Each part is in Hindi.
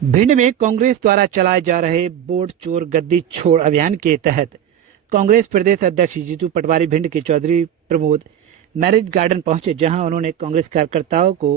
भिंड में कांग्रेस द्वारा चलाए जा रहे वोट चोर गद्दी छोड़ अभियान के तहत कांग्रेस प्रदेश अध्यक्ष जीतू पटवारी भिंड के चौधरी प्रमोद मैरिज गार्डन पहुंचे, जहां उन्होंने कांग्रेस कार्यकर्ताओं को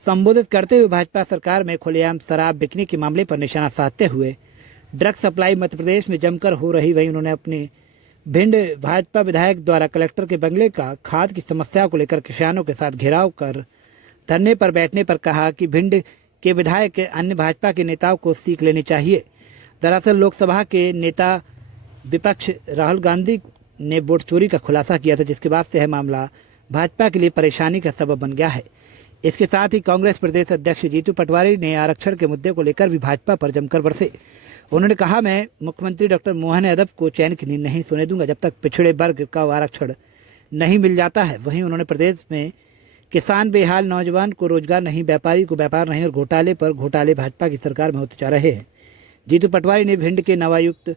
संबोधित करते हुए भाजपा सरकार में खुलेआम शराब बिकने के मामले पर निशाना साधते हुए ड्रग सप्लाई मध्य प्रदेश में जमकर हो रही, वहीं उन्होंने अपने भिंड भाजपा विधायक द्वारा कलेक्टर के बंगले का खाद की समस्या को लेकर किसानों के साथ घेराव कर धरने पर बैठने पर कहा कि भिंड के विधायक अन्य भाजपा के नेताओं को सीख लेनी चाहिए। दरअसल लोकसभा के नेता विपक्ष राहुल गांधी ने वोट चोरी का खुलासा किया था, जिसके बाद से यह मामला भाजपा के लिए परेशानी का सबब बन गया है। इसके साथ ही कांग्रेस प्रदेश अध्यक्ष जीतू पटवारी ने आरक्षण के मुद्दे को लेकर भी भाजपा पर जमकर बरसे। उन्होंने कहा, मैं मुख्यमंत्री डॉक्टर मोहन यादव को चैन की नींद नहीं सोने दूंगा जब तक पिछड़े वर्ग का आरक्षण नहीं मिल जाता है। वहीं उन्होंने प्रदेश में किसान बेहाल, नौजवान को रोजगार नहीं, व्यापारी को व्यापार नहीं और घोटाले पर घोटाले भाजपा की सरकार में होते जा रहे हैं। जीतू पटवारी ने भिंड के नवायुक्त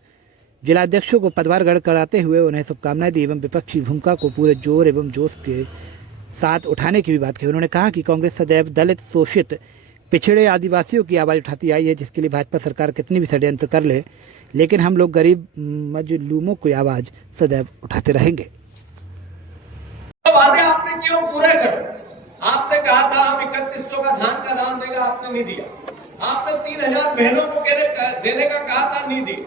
जिलाध्यक्षों को पदभार ग्रहण कराते हुए उन्हें शुभकामनाएं दी एवं विपक्षी भूमिका को पूरे जोर एवं जोश के साथ उठाने की भी बात की। उन्होंने कहा कि कांग्रेस सदैव दलित, शोषित, पिछड़े आदिवासियों की आवाज उठाती आई है, जिसके लिए भाजपा सरकार कितनी भी षड्यंत्र कर ले, लेकिन हम लोग गरीब मजलूमों की आवाज सदैव उठाते रहेंगे। वादे आपने क्यों पूरे करो? आपने कहा था हम 3100 का धान का दाम देगा, आपने नहीं दिया। आपने 3000 बहनों को देने का कहा था, नहीं दी।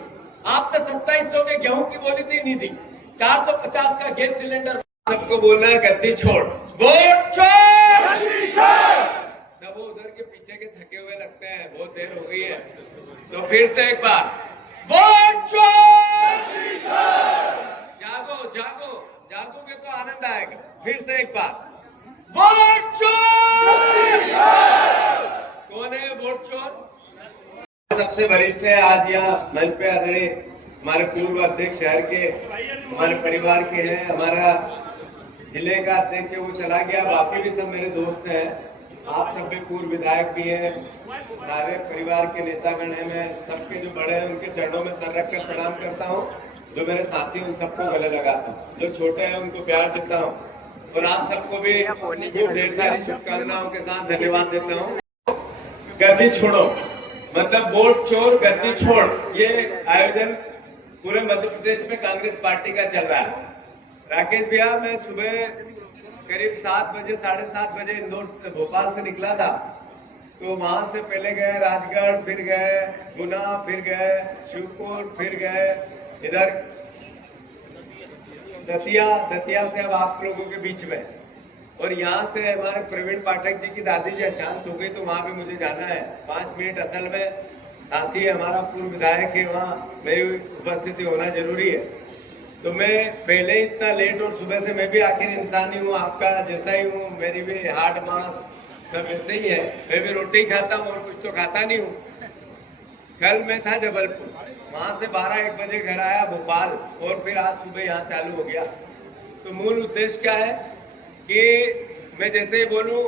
आपने 2700 के गेहूं की बोली थी, नहीं दी। 450 का गैस सिलेंडर। सबको बोलना है गद्दी छोड़, वोट छोड़, गद्दी छोड़। सब वो उधर के पीछे के थके हुए लगते हैं, बहुत देर हो गई है, तो फिर से एक बार वोट छोड़, गद्दी छोड़। जागो जागो, जागोगे तो आनंद आएगा। फिर से एक बार वोट चोर। कौन है वोट चोर? सबसे वरिष्ठ है आज यहाँ मंच पे आदरणीय हमारे पूर्व अध्यक्ष शहर के, हमारे परिवार के हैं। हमारा जिले का अध्यक्ष है, वो चला गया। बाकी भी सब मेरे दोस्त हैं, आप सब भी पूर्व विधायक भी हैं, सारे परिवार के नेतागण हैं। मैं सबके जो बड़े हैं उनके चरणों में सर रखकर प्रणाम करता हूँ। जो मेरे साथी उन सबको गले लगाता हूँ, जो छोटे हैं उनको प्यार देता हूँ, और आप सबको भी ढेर सारी शुभकामनाओं के साथ धन्यवाद देता हूँ। गद्दी छोड़ो मतलब वोट चोर गद्दी छोड़, ये आयोजन पूरे मध्य प्रदेश में कांग्रेस पार्टी का चल रहा है। राकेश भैया, मैं सुबह करीब 7 बजे 7:30 बजे इंदौर भोपाल से निकला था, तो वहां से पहले गए राजगढ़, फिर गए गुना, फिर गए शिवपुर, फिर गए इधर दतिया से अब आप लोगों के बीच में, और यहाँ से हमारे प्रवीण पाठक जी की दादी जी अशांत हो गई, तो वहां भी मुझे जाना है 5 मिनट। असल में साथी हमारा पूर्व विधायक है, वहाँ मेरी उपस्थिति होना जरूरी है। तो मैं पहले ही इतना लेट, और सुबह से मैं भी आखिर इंसान ही हूँ, आपका जैसा ही हूँ, मेरी भी हार्ड मांस सब ऐसे ही है। मैं भी रोटी खाता हूँ और कुछ तो खाता नहीं हूँ। कल मैं था जबलपुर, वहां से 12-1 बजे घर आया भोपाल, और फिर आज सुबह यहाँ चालू हो गया। तो मूल उद्देश्य क्या है कि मैं जैसे ही बोलूं,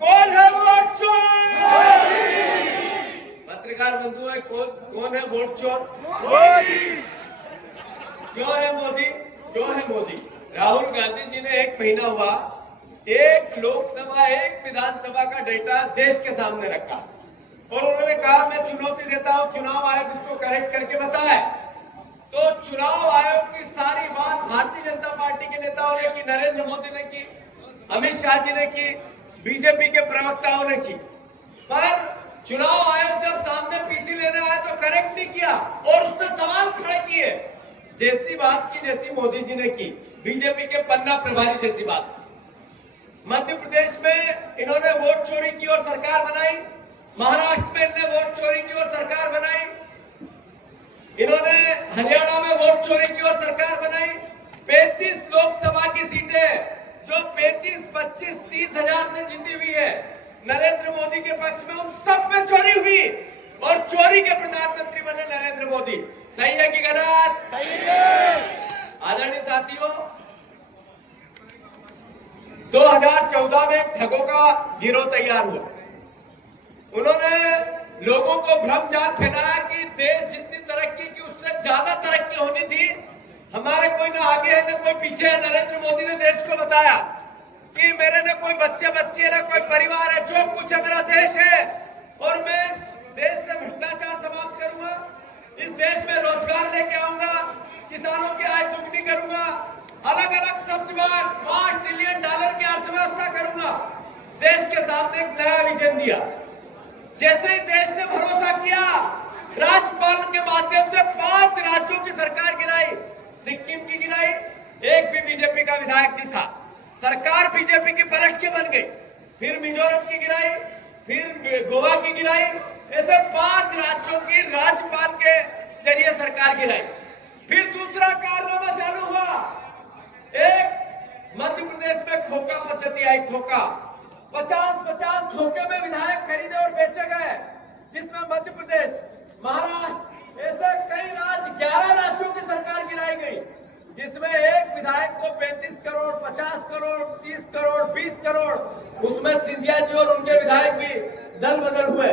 कौन है वोट चोर? पत्रकार बंधु है, कौन है वोट चोर? क्यों है मोदी? क्यों है मोदी? राहुल गांधी जी ने 1 महीना हुआ, एक लोकसभा, एक विधानसभा का डेटा देश के सामने रखा, और उन्होंने कहा मैं चुनौती देता हूं, चुनाव आयोग इसको करेक्ट करके बताए। तो चुनाव आयोग की सारी बात भारतीय जनता पार्टी के नेताओं ने की, नरेंद्र मोदी ने की, अमित शाह जी ने की, बीजेपी के प्रवक्ताओं ने की, पर चुनाव आयोग जब सामने पीसी लेने आया तो करेक्ट नहीं किया, और उसने सवाल खड़े किए। जैसी बात की जैसी मोदी जी ने की, बीजेपी के पन्ना प्रभारी जैसी बात। मध्य प्रदेश में इन्होंने वोट चोरी की और सरकार बनाई, महाराष्ट्र में इन्होंने वोट चोरी की और सरकार बनाई, इन्होंने हरियाणा में वोट चोरी की और सरकार बनाई। 35 लोकसभा की सीटें जो 35, 25, 30 हजार से जीती हुई है नरेंद्र मोदी के पक्ष में, उन सब में चोरी हुई, और चोरी के प्रधानमंत्री बने नरेंद्र मोदी। सही है कि गलत? सही है। आदरणीय साथियों, 2014 में ठगों का गिरोह तैयार हुआ। उन्होंने लोगों को भ्रम जाल फैलाया कि देश जितनी तरक्की की उससे ज्यादा तरक्की होनी थी, हमारे कोई ना आगे है ना कोई पीछे है। नरेंद्र मोदी ने देश को बताया कि मेरे ना कोई बच्चे बच्ची है, ना कोई परिवार है, जो कुछ है मेरा देश है और मैं इस देश से भ्रष्टाचार समाप्त करूंगा, इस देश में रोजगार लेके आऊंगा, किसानों की आय दुगनी करूंगा, अलग अलग सब्सिडी $5 ट्रिलियन की अर्थव्यवस्था करूंगा। देश के सामने एक नया विजन दिया। जैसे ही देश ने भरोसा किया, राज्यपाल के माध्यम से 5 राज्यों की सरकार गिराई, सिक्किम की गिराई, एक भी बीजेपी का विधायक नहीं था, सरकार बीजेपी की पलट के बन गई, फिर मिजोरम की गिराई, फिर गोवा की गिराई, ऐसे 5 राज्यों की राज्यपाल के जरिए सरकार गिराई। फिर दूसरा कारनामा चालू हुआ, एक मध्य प्रदेश में खोखा पद्धति आई, खोखा 50-50 खोखे में विधायक खरीदे और बेचे गए, जिसमें मध्य प्रदेश, महाराष्ट्र, ऐसे कई राज्य 11 राज्यों की सरकार गिराई गई, जिसमें एक विधायक को 35 करोड़, 50 करोड़, 30 करोड़, 20 करोड़, उसमें सिंधिया जी और उनके विधायक भी दल बदल हुए।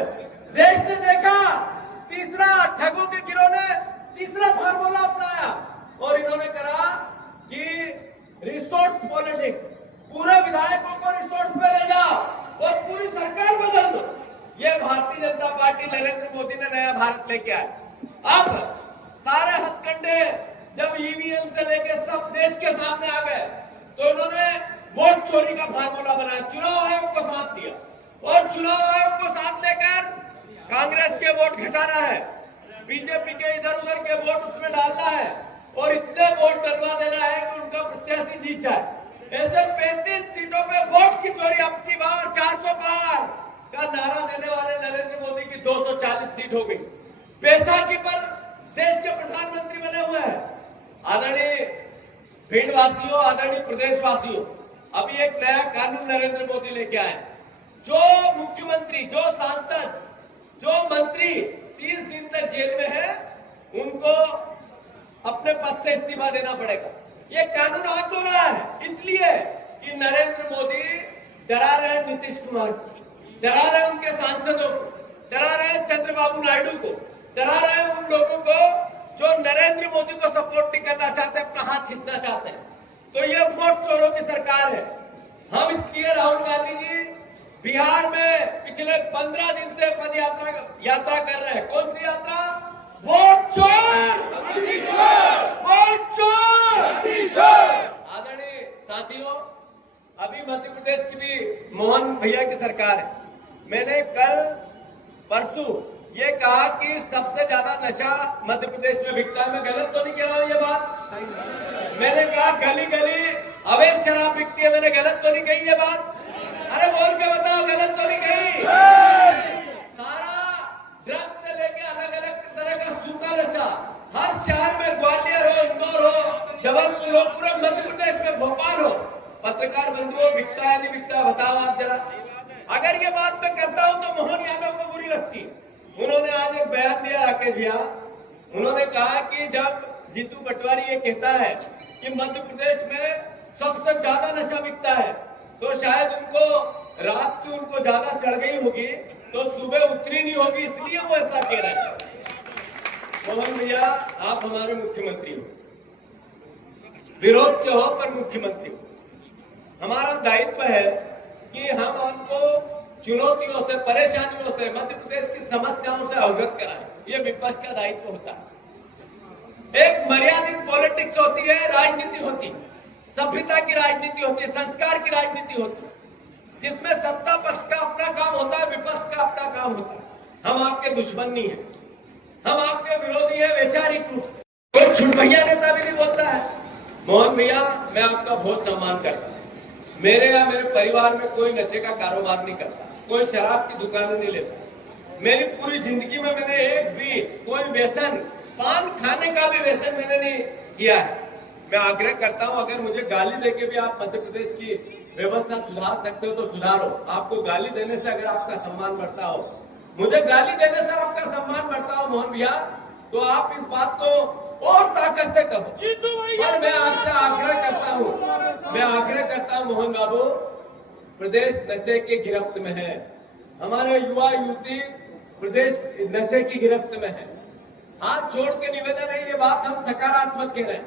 देश ने देखा, तीसरा ठगों के गिरोह ने तीसरा फार्मूला अपनाया और इन्होंने कहा कि रिसोर्स पॉलिटिक्स, पूरे विधायकों को रिसोर्स पे ले जाओ और पूरी सरकार बदल दो। ये भारतीय जनता पार्टी नरेंद्र मोदी ने नया भारत लेके आए। अब सारे हथकंडे जब ईवीएम से लेके सब देश के सामने आ गए, तो इन्होंने वोट चोरी का फार्मूला बनाया, चुनाव आयोग को साथ दिया और चुनाव आयोग को साथ लेकर कांग्रेस के वोट घटाना है, बीजेपी के इधर उधर के वोट उसमें डालना है और इतने वोट डलवा देना है कि उनका प्रत्याशी जीत जाए। ऐसे 35 सीटों पे वोट की चोरी, अब की बार 400 पार का नारा देने वाले नरेंद्र मोदी की 240 सीट हो गई। बैसाखी पर देश के प्रधानमंत्री बने हुए हैं। आदरणीय भिंड वासियों, आदरणीय प्रदेशवासियों, अभी एक नया कानून नरेंद्र मोदी लेके आए, जो मुख्यमंत्री, जो सांसद, जो मंत्री 30 दिन तक जेल में है, उनको अपने पद से इस्तीफा देना पड़ेगा। ये कानून आ तो रहा है इसलिए कि नरेंद्र मोदी डरा रहे हैं नीतीश कुमार को, डरा रहे हैं उनके सांसदों को, डरा रहे हैं चंद्रबाबू नायडू को, डरा रहे हैं उन लोगों को जो नरेंद्र मोदी को सपोर्ट नहीं करना चाहते, अपना हाथ खींचना चाहते हैं। तो ये वोट चोरों की सरकार है। हम इसलिए राहुल गांधी जी बिहार में पिछले 15 दिन से पद यात्रा कर रहे हैं। कौन सी यात्रा? वोट चोर, वोट चोर। आदरणीय साथियों, अभी मध्य प्रदेश की भी मोहन भैया की सरकार है। मैंने कल परसों ये कहा कि सबसे ज्यादा नशा मध्य प्रदेश में बिकता है। मैं गलत तो नहीं कह रहा हूं ये बात? मैंने कहा गली गली अवैध शराब बिकती है, मैंने गलत तो नहीं कही ये बात? अरे बोल के बताओ, गलत तो नहीं कही? सारा ड्रग्स से लेके अलग अलग तरह का सूखा नशा हर शहर में, ग्वालियर हो, इंदौर हो, जबलपुर हो, पूरे मध्य प्रदेश में, भोपाल हो। पत्रकार बंधुओं, बिकता है नहीं बिकता बताओ आप जरा। अगर ये बात मैं करता हूं तो मोहन यादव को बुरी लगती। उन्होंने आज एक बयान दिया, राकेश भैया, उन्होंने कहा कि जब जीतू पटवारी ये कहता है कि मध्य प्रदेश में सबसे ज्यादा नशा बिकता है, तो शायद उनको रात की उनको ज्यादा चढ़ गई होगी, तो सुबह उतरी नहीं होगी, इसलिए वो ऐसा कह रहे हैं। मोहन भैया, आप हमारे मुख्यमंत्री हो, विरोध के हो पर मुख्यमंत्री हो। हमारा दायित्व है कि हम आपको चुनौतियों से, परेशानियों से, मध्य प्रदेश की समस्याओं से अवगत कराएं। ये विपक्ष का दायित्व होता है। एक मर्यादित पॉलिटिक्स होती है, राजनीति होती है, सभ्यता की राजनीति होती है, संस्कार की राजनीति होती है, जिसमें सत्ता पक्ष का अपना काम होता है, विपक्ष का अपना काम होता है। हम आपके दुश्मन नहीं है, हम आपके विरोधी है वैचारिक रूप से। कोई छुटभैया नेता भी नहीं बोलता है। मोहन भैया, मैं आपका बहुत सम्मान करता हूँ। मेरे या मेरे परिवार में कोई नशे का कारोबार नहीं करता, कोई शराब की दुकान नहीं लेता। मेरी पूरी जिंदगी में मैंने एक भी कोई व्यसन, पान खाने का भी व्यसन मैंने नहीं किया है। मैं आग्रह करता हूं, अगर मुझे गाली देके भी आप मध्य प्रदेश की व्यवस्था सुधार सकते हो तो सुधारो। आपको गाली देने से अगर आपका सम्मान बढ़ता हो, मुझे गाली देने से आपका सम्मान बढ़ता हो मोहन भैया, तो आप इस बात को और ताकत से कहो। पर मैं आपसे आग्रह करता हूं मोहन बाबू, प्रदेश नशे के गिरफ्त में है, हमारे युवा युवती प्रदेश नशे की गिरफ्त में है। हाथ जोड़ के निवेदन है, ये बात हम सकारात्मक कह रहे हैं।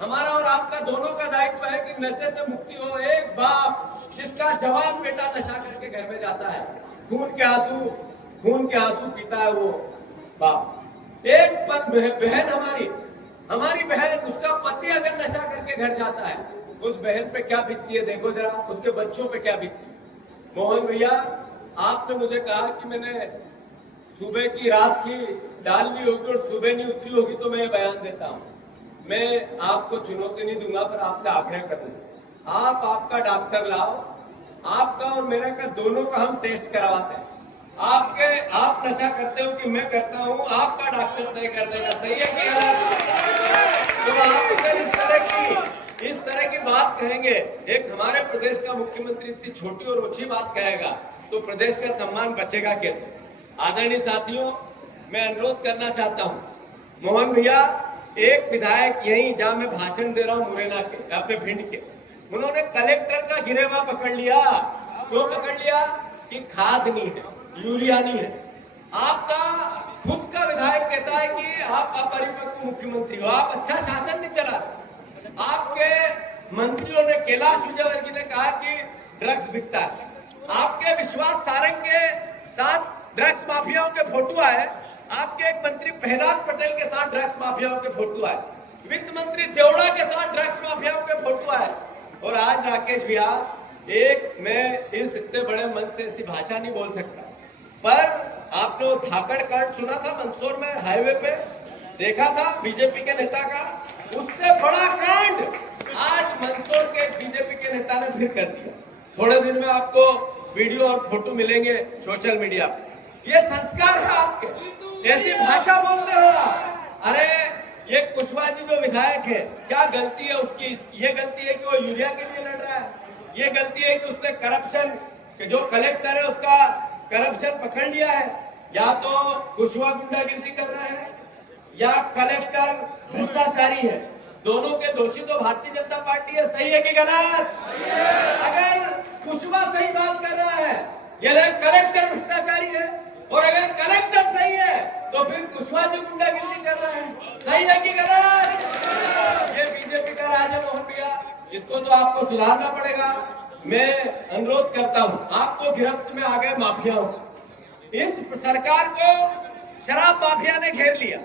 हमारा और आपका दोनों का दायित्व है कि नशे से मुक्ति हो। एक बाप जिसका जवान बेटा नशा करके घर में जाता है, खून के आंसू पीता है वो बाप। एक बहन हमारी बहन, उसका पति अगर नशा करके घर जाता है, उस बहन पे क्या बीतती है देखो जरा, उसके बच्चों पे क्या बीतती है। मोहन भैया, आपने मुझे कहा कि मैंने सुबह की रात की डाल ली होगी और सुबह नहीं उतरी होगी, तो मैं ये बयान देता हूं। मैं आपको चुनौती नहीं दूंगा, पर आपसे आग्रह कर दूंगा, आप आपका डॉक्टर लाओ, आपका और मेरा का दोनों का हम टेस्ट करवाते हैं। आप नशा करते हो कि मैं करता हूं, आपका डॉक्टर तय कर देगा सही है कि गलत। तो आप अगर इस तरह की बात कहेंगे, एक हमारे प्रदेश का मुख्यमंत्री इतनी छोटी और ओछी बात कहेगा, तो प्रदेश का सम्मान बचेगा कैसे। आदरणीय साथियों, मैं अनुरोध करना चाहता हूं, मोहन भैया एक विधायक यही जहां मैं भाषण दे रहा हूं मुरैना के, अपने भिंड के, उन्होंने कलेक्टर का गिरेवा पकड़ लिया। क्यों पकड़ लिया? कि खाद नहीं है, यूरिया नहीं है। आपका खुद का विधायक कहता है कि आप अपरिपक्व मुख्यमंत्री हो, आप अच्छा शासन नहीं चला रहे। आपके मंत्रियों ने, कैलाश विजयवर्गीय ने कहा कि ड्रग्स बिकता है। आपके विश्वास सारंग के साथ ड्रग्स माफियाओं के फोटो आए, आपके एक मंत्री प्रहलाद पटेल के साथ ड्रग्स माफियाओं के फोटो आए, वित्त मंत्री देवड़ा के साथ ड्रग्स माफियाओं के फोटो आए। और आज राकेश भैया, मैं इस इतने बड़े मन से ऐसी भाषा नहीं बोल सकता, पर आपने वो धाकड़ कांड सुना था मंदसौर में, हाईवे पे देखा था बीजेपी के नेता का, उससे बड़ा कांड आज मंदसौर के बीजेपी के नेता ने फिर कर दिया। थोड़े दिन में आपको वीडियो और फोटो मिलेंगे सोशल मीडिया पे। ये संस्कार है आपके, ऐसी भाषा बोलते हो आप। अरे ये कुशवाहा जी जो विधायक है, क्या गलती है उसकी? ये गलती है कि वो यूरिया के लिए लड़ रहा है, ये गलती है कि उसने करप्शन, जो कलेक्टर है उसका करप्शन पकड़ लिया है, या तो कुशवाहा गुंडागिर्दी कर रहा है या कलेक्टर भ्रष्टाचारी है। दोनों के दोषी तो भारतीय जनता पार्टी है, सही है कि गलत? अगर कुशवाहा सही बात कर रहा है, ये कलेक्टर भ्रष्टाचारी है, और अगर कलेक्टर सही है तो फिर कुशवाहा जी गुंडागिर्दी कर रहा है, सही है कि गलत? ये बीजेपी का राज है मोहन भैया, इसको तो आपको सुधारना पड़ेगा। मैं अनुरोध करता हूं, आपको गिरफ्त में आ गए माफियाओं, इस सरकार को शराब माफिया ने घेर लिया,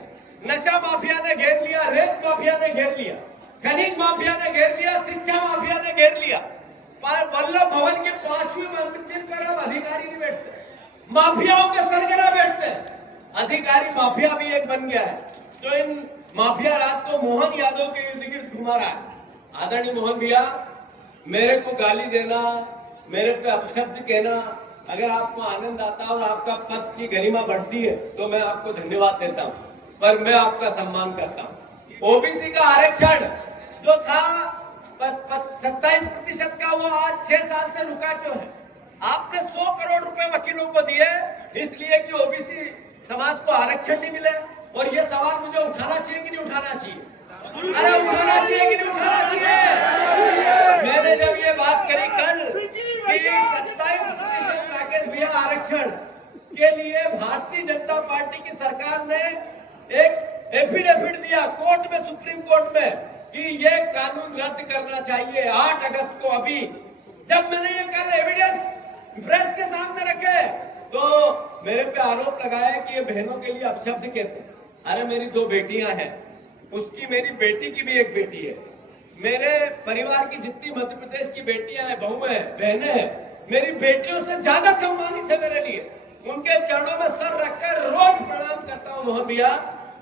नशा माफिया ने घेर लिया, रेत माफिया ने घेर लिया, खनिज माफिया ने घेर लिया, शिक्षा माफिया ने घेर लिया। पर वल्लभ भवन के 5वीं मंजिल पर अब अधिकारी नहीं बैठते, माफियाओं के सरगना बैठते हैं। अधिकारी माफिया भी एक बन गया है, जो इन माफिया राज को मोहन यादव के इर्द गिर्द घुमा रहा है। आदरणीय मोहन भैया, मेरे को गाली देना, मेरे पे अपशब्द कहना, अगर आपको आनंद आता है और आपका पद की गरिमा बढ़ती है तो मैं आपको धन्यवाद देता हूं, पर मैं आपका सम्मान करता हूं। ओबीसी का आरक्षण जो था 27% का, वो आज 6 साल से रुका क्यों है? आपने 100 करोड़ रुपए वकीलों को दिए इसलिए कि ओबीसी समाज को आरक्षण नहीं मिले। और ये सवाल मुझे उठाना चाहिए कि नहीं उठाना चाहिए? अरे उठाना चाहिए कि नहीं उठाना चाहिए? मैंने जब ये बात करी कल कि 27% पैकेज भैया आरक्षण के लिए भारतीय जनता पार्टी की सरकार ने एक एफिडेविट दिया कोर्ट में, सुप्रीम कोर्ट में, कि ये कानून रद्द करना चाहिए 8 अगस्त को। अभी जब मैंने ये कल एविडेंस प्रेस के सामने रखे तो मेरे पे आरोप लगाया कि ये बहनों के लिए अपशब्द कहते हैं। अरे मेरी 2 बेटियां हैं, उसकी मेरी बेटी की भी एक बेटी है, मेरे परिवार की जितनी मध्य प्रदेश की बेटियां हैं, बहुएं हैं, बहनें हैं, मेरी बेटियों से ज्यादा सम्मानित है मेरे लिए। उनके चरणों में सर रखकर रोज प्रणाम करता हूं मोहन भैया,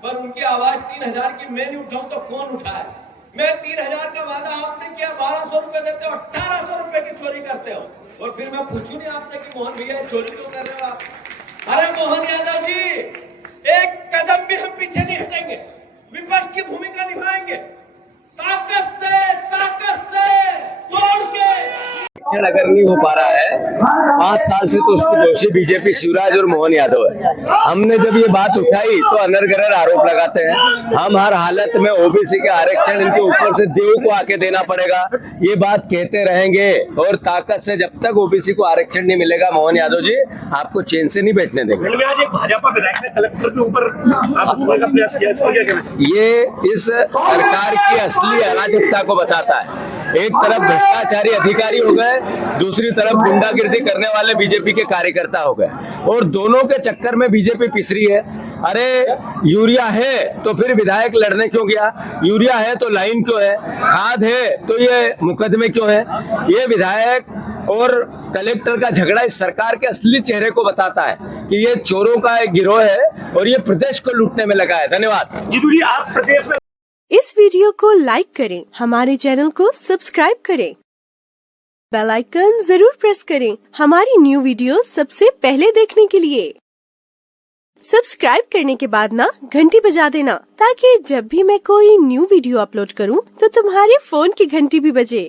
पर उनकी आवाज 3000 की मैं नहीं उठाऊं तो कौन उठाए? मैं 3000 का वादा आपने किया, 1200 रुपए देते हो, 1800 रुपए की चोरी करते हो, और फिर मैं पूछूं नहीं आपसे कि मोहन भैया चोरी क्यों कर रहे हो आप? अरे मोहन यादव जी, एक कदम भी हम पीछे नहीं हटेंगे, विपक्ष की भूमिका निभाएंगे, ताकत से तोड़ के। अगर नहीं हो पा रहा है 5 साल से, तो उसके दोषी बीजेपी शिवराज और मोहन यादव है। हमने जब ये बात उठाई तो अनर्गल आरोप लगाते हैं। हम हर हालत में ओबीसी के आरक्षण इनके ऊपर से देव को आके देना पड़ेगा, ये बात कहते रहेंगे, और ताकत से जब तक ओबीसी को आरक्षण नहीं मिलेगा मोहन यादव जी, आपको चैन से नहीं बैठने देंगे। आज एक भाजपा विधायक ने कलेक्टर के ऊपर का प्रयास किया, इस पर क्या कहना? ये इस सरकार की असली अराजकता को बताता है। एक तरफ भ्रष्टाचारी अधिकारी हो गए गए, दूसरी तरफ गुंडागिर्दी करने वाले बीजेपी के कार्यकर्ता हो गए और दोनों के चक्कर में बीजेपी पिस रही है। अरे यूरिया है तो फिर विधायक लड़ने क्यों गया, यूरिया है तो लाइन क्यों है, खाद है तो ये मुकदमे क्यों है। ये विधायक और कलेक्टर का झगड़ा इस सरकार के असली चेहरे को बताता है कि ये चोरों का एक गिरोह है और ये प्रदेश को लूटने में लगा है। धन्यवाद। जीतू जी, आप प्रदेश में इस वीडियो को लाइक करें, हमारे चैनल को सब्सक्राइब करें, बेल आइकन जरूर प्रेस करें हमारी न्यू वीडियो सबसे पहले देखने के लिए। सब्सक्राइब करने के बाद ना घंटी बजा देना, ताकि जब भी मैं कोई न्यू वीडियो अपलोड करूं तो तुम्हारे फोन की घंटी भी बजे।